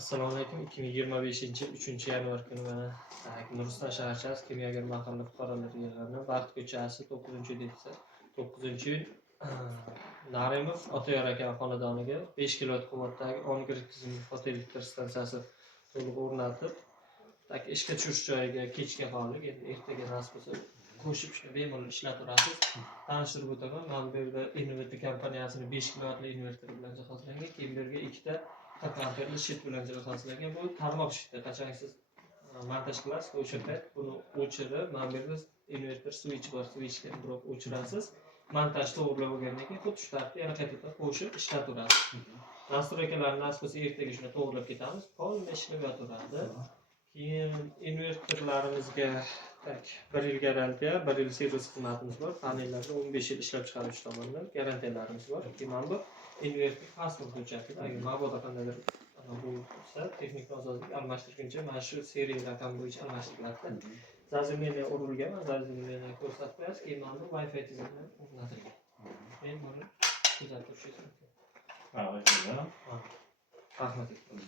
Assalomu alaykum. 2025-3 yanvar kuni mana Nuruston shaharchasi Kimyogar mahalla fuqarolar yig'ini Baxt ko'chasi 9-depsa 9-uyum Narimov Otayor aka xonadoniga 5 kW quvvatdagi 10 grid tizimli fotoelektr stansiyasi to'liq o'rnatib, ishga tushish joyiga kechga qoldik. Endi ertaga nasib bo'lsa qo'shib shuni bemalol ishlataverasiz. Tanishtirib o'taman. Mana bu yerda Inverter kompaniyasining 5 kW inverter bilan jihozlangan, keyin bu yerga ikkita amperli shit bilan jihozlangan. Bu tarmoq shiti. Qachon siz montaj qilasiz, o'sha payt buni o'chirib, mana bu yerda inverter switch bor, switchga urib o'chirasiz. Montaj to'g'rilab bo'lgandan keyin xuddi shu tartibda yana qaytadan qo'shib ishlataverasiz. Nastroykalarni nasib bo'lsa ertaga shuni to'g'rilab ketamiz. Polni ishlab yotaveradi. Keyin inverterlarimizga 1 yil garantiya, 1 yil servis xizmatimiz bor. Panellarda 15 yil ishlab chiqaruvchi tomonidan garantiyalarimiz bor. Keyin mana bu inverter pasport hujjati. Agar mabodo qandaydir bo'lsa, texnik nosozlik almashtirguncha mana shu serial raqam bo'yicha almashtiriladi. Zazimeniya urilgan, zazimeniya ko'rsatib qo'yasiz. Keyin mana bu Wi-Fi tizimi o'rnatilgan. Men buni kuzatib turishingiz mumkin. Rahmat.